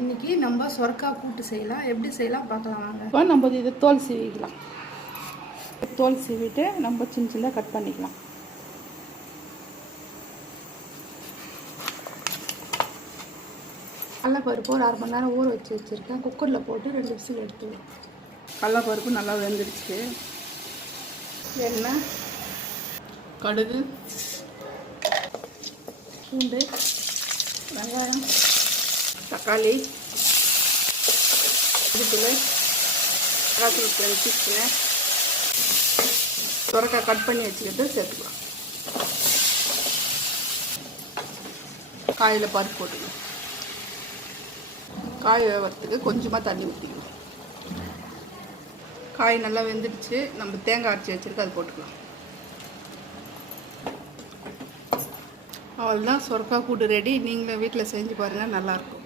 இன்னைக்கு நம்ம சொரக்காய் கூட்டு செய்யலாம். எப்படி செய்யலாம் பார்க்கலாம் வாங்க. இப்போ நம்ம இதை தோல் சீவிக்கலாம். தோல் சீவிட்டு நம்ம சின்ன சின்னதாக கட் பண்ணிக்கலாம். கடலைப்பருப்பு ஒரு 1/2 மணி நேரம் ஊற வச்சுருக்கேன். குக்கரில் போட்டு 2 விசில் எடுத்துக்கலாம். கடலைப்பருப்பு நல்லா வெந்துடுச்சு. எண்ணெய், கடுகு, பூண்டு, வெங்காயம், தக்காளி, இதுக்குள்ள தக்காளி வச்சுக்கிறேன். சொரக்காய் கட் பண்ணி வச்சுக்கிட்டு சேர்த்துக்கலாம். காயில் பருப்பு போட்டுக்கலாம். காய் வேகிறதுக்கு கொஞ்சமாக தண்ணி ஊற்றிக்கலாம். காய் நல்லா வெந்துடுச்சு. நம்ம தேங்காய் அரைச்சி வச்சுருக்கு, அது போட்டுக்கலாம். அவ்வளோதான், சொரக்காய் கூட்டு ரெடி. நீங்களும் வீட்டில் செஞ்சு பாருங்கள், நல்லாயிருக்கும்.